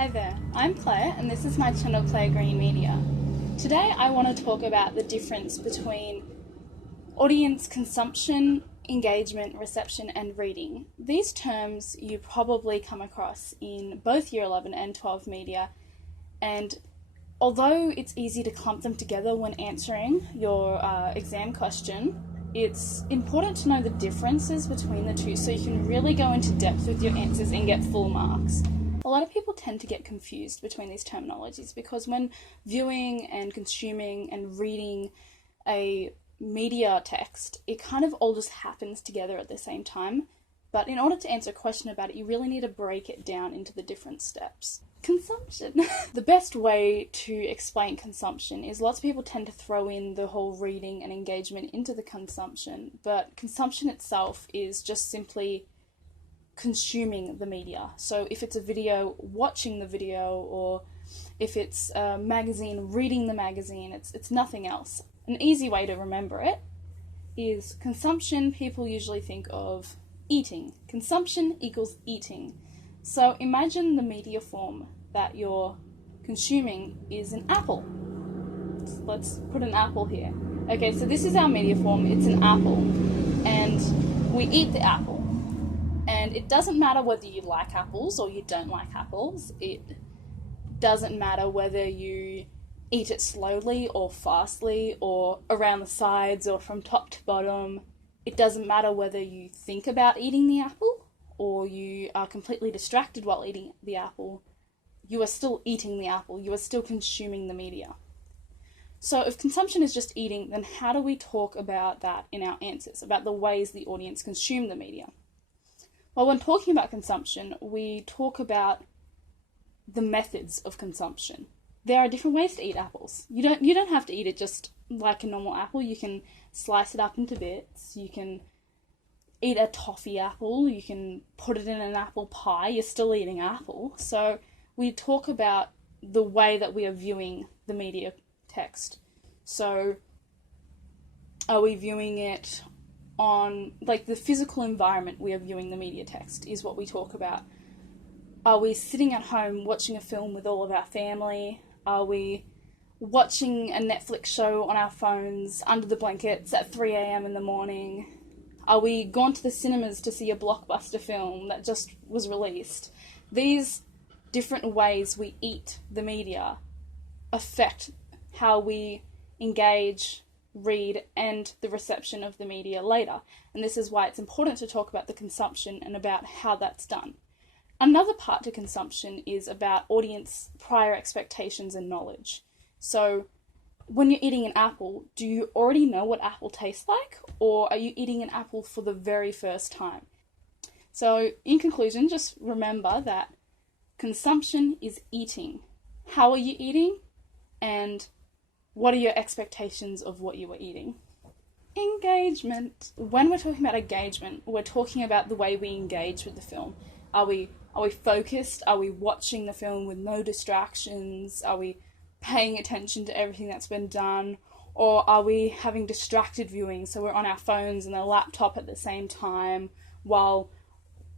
Hi there, I'm Claire and this is my channel Claire Green Media. Today I want to talk about the difference between audience consumption, engagement, reception and reading. These terms you probably come across in both Year 11 and 12 media, and although it's easy to clump them together when answering your exam question, it's important to know the differences between the two so you can really go into depth with your answers and get full marks. A lot of people tend to get confused between these terminologies because when viewing and consuming and reading a media text, it kind of all just happens together at the same time. But in order to answer a question about it, you really need to break it down into the different steps. Consumption. The best way to explain consumption is lots of people tend to throw in the whole reading and engagement into the consumption, but consumption itself is just simply consuming the media. So if it's a video, watching the video, or if it's a magazine, reading the magazine, it's nothing else. An easy way to remember it is consumption. People usually think of eating. Consumption equals eating. So imagine the media form that you're consuming is an apple. Let's put an apple here. Okay, so this is our media form. It's an apple, and we eat the apple. And it doesn't matter whether you like apples or you don't like apples. It doesn't matter whether you eat it slowly or fastly or around the sides or from top to bottom. It doesn't matter whether you think about eating the apple or you are completely distracted while eating the apple. You are still eating the apple. You are still consuming the media. So if consumption is just eating, then how do we talk about that in our answers, about the ways the audience consume the media? Well, when talking about consumption, we talk about the methods of consumption. There are different ways to eat apples. You don't have to eat it just like a normal apple. You can slice it up into bits. You can eat a toffee apple. You can put it in an apple pie. You're still eating apple. So we talk about the way that we are viewing the media text. So are we viewing it on, like, the physical environment we are viewing the media text is what we talk about. Are we sitting at home watching a film with all of our family? Are we watching a Netflix show on our phones under the blankets at 3 a.m. in the morning? Are we gone to the cinemas to see a blockbuster film that just was released? These different ways we eat the media affect how we engage, read, and the reception of the media later. And this is why it's important to talk about the consumption and about how that's done. Another part to consumption is about audience prior expectations and knowledge. So when you're eating an apple, do you already know what apple tastes like, or are you eating an apple for the very first time? So in conclusion, just remember that consumption is eating. How are you eating? And what are your expectations of what you are eating? Engagement. When we're talking about engagement, we're talking about the way we engage with the film. Are we focused? Are we watching the film with no distractions? Are we paying attention to everything that's been done? Or are we having distracted viewing? So we're on our phones and a laptop at the same time while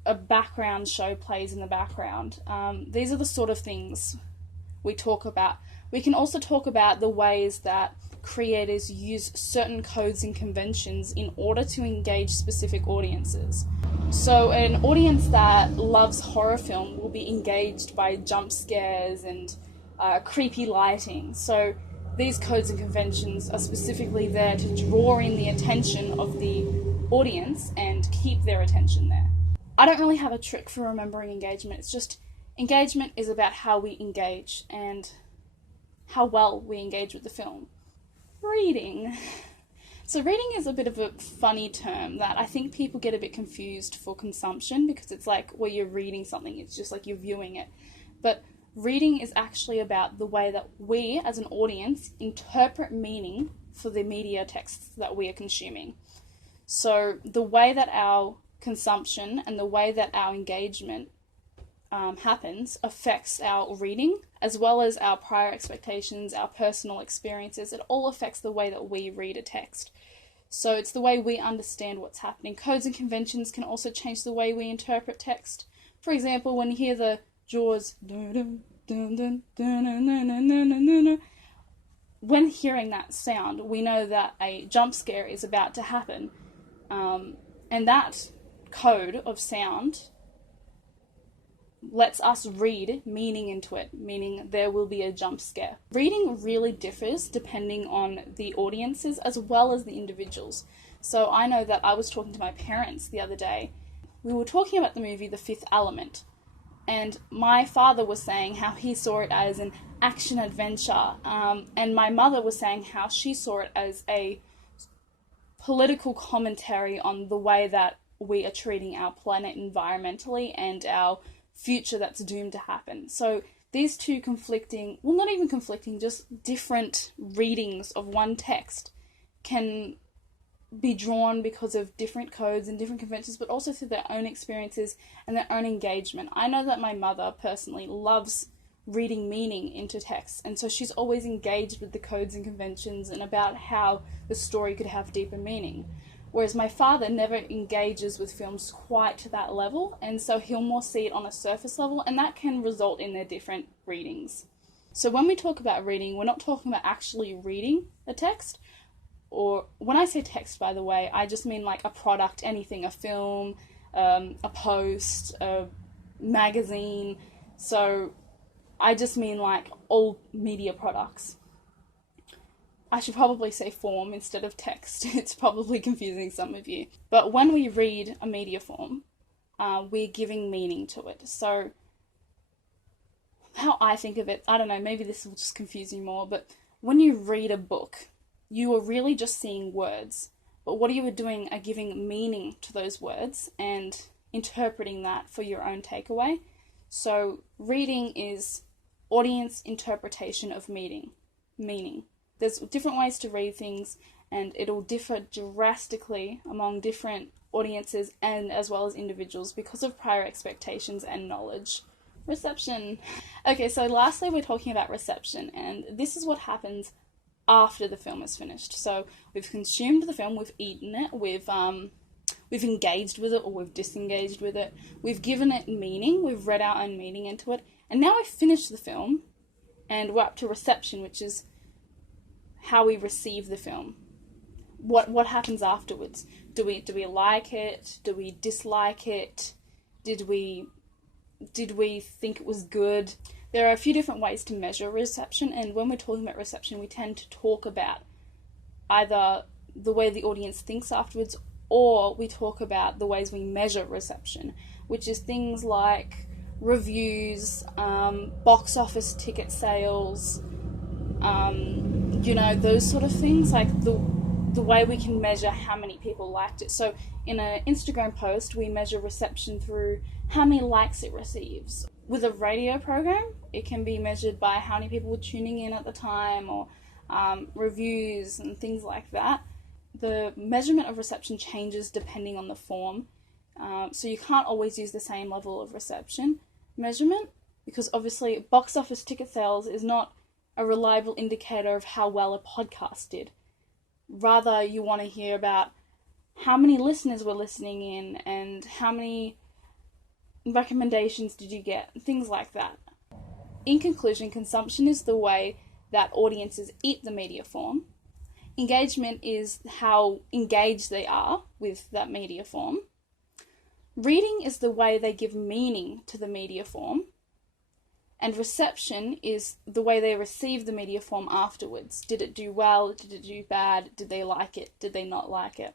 a background show plays in the background. These are the sort of things we talk about. We can also talk about the ways that creators use certain codes and conventions in order to engage specific audiences. So an audience that loves horror film will be engaged by jump scares and creepy lighting. So these codes and conventions are specifically there to draw in the attention of the audience and keep their attention there. I don't really have a trick for remembering engagement. It's just engagement is about how we engage and how well we engage with the film. Reading. So reading is a bit of a funny term that I think people get a bit confused for consumption because it's like, well, you're reading something, it's just like you're viewing it. But reading is actually about the way that we, as an audience, interpret meaning for the media texts that we are consuming. So the way that our consumption and the way that our engagement happens affects our reading as well as our prior expectations, our personal experiences. It all affects the way that we read a text. So it's the way we understand what's happening. Codes and conventions can also change the way we interpret text. For example, when you hear the Jaws, dun, dun, dun, dun, dun, dun, dun, dun, dun. When hearing that sound, we know that a jump scare is about to happen. And that code of sound lets us read meaning into it, meaning there will be a jump scare. Reading really differs depending on the audiences as well as the individuals. So I know that I was talking to my parents the other day. We were talking about the movie The Fifth Element, and my father was saying how he saw it as an action adventure, and my mother was saying how she saw it as a political commentary on the way that we are treating our planet environmentally and our future that's doomed to happen. So these two conflicting, well, not even conflicting, just different readings of one text can be drawn because of different codes and different conventions, but also through their own experiences and their own engagement. I know that my mother personally loves reading meaning into texts, and so she's always engaged with the codes and conventions and about how the story could have deeper meaning. Whereas my father never engages with films quite to that level, and so he'll more see it on a surface level, and that can result in their different readings. So when we talk about reading, we're not talking about actually reading a text, or when I say text, by the way, I just mean like a product, anything, a film, a post, a magazine. So I just mean like all media products. I should probably say form instead of text. It's probably confusing some of you. But when we read a media form, we're giving meaning to it. So how I think of it, I don't know, maybe this will just confuse you more, but when you read a book, you are really just seeing words. But what you are doing are giving meaning to those words and interpreting that for your own takeaway. So reading is audience interpretation of meaning. There's different ways to read things, and it'll differ drastically among different audiences and as well as individuals because of prior expectations and knowledge. Reception. Okay, so lastly we're talking about reception, and this is what happens after the film is finished. So we've consumed the film, we've eaten it, we've engaged with it or we've disengaged with it, we've given it meaning, we've read our own meaning into it, and now we've finished the film and we're up to reception, which is how we receive the film. What happens afterwards? Do we like it? Do we dislike it? Did we think it was good? There are a few different ways to measure reception, and when we're talking about reception, we tend to talk about either the way the audience thinks afterwards, or we talk about the ways we measure reception, which is things like reviews, box office ticket sales, those sort of things, like the way we can measure how many people liked it. So in an Instagram post, we measure reception through how many likes it receives. With a radio program, it can be measured by how many people were tuning in at the time, or reviews and things like that. The measurement of reception changes depending on the form, so you can't always use the same level of reception measurement, because obviously box office ticket sales is not a reliable indicator of how well a podcast did. Rather, you want to hear about how many listeners were listening in and how many recommendations did you get, things like that. In conclusion, consumption is the way that audiences eat the media form. Engagement is how engaged they are with that media form. Reading is the way they give meaning to the media form. And reception is the way they receive the media form afterwards. Did it do well? Did it do bad? Did they like it? Did they not like it?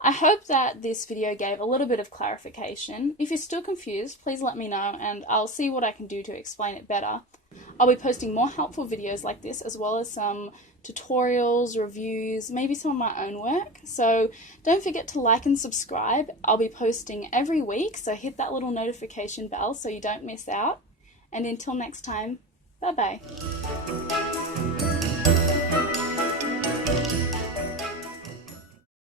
I hope that this video gave a little bit of clarification. If you're still confused, please let me know and I'll see what I can do to explain it better. I'll be posting more helpful videos like this, as well as some tutorials, reviews, maybe some of my own work. So don't forget to like and subscribe. I'll be posting every week, so hit that little notification bell so you don't miss out. And until next time, bye bye.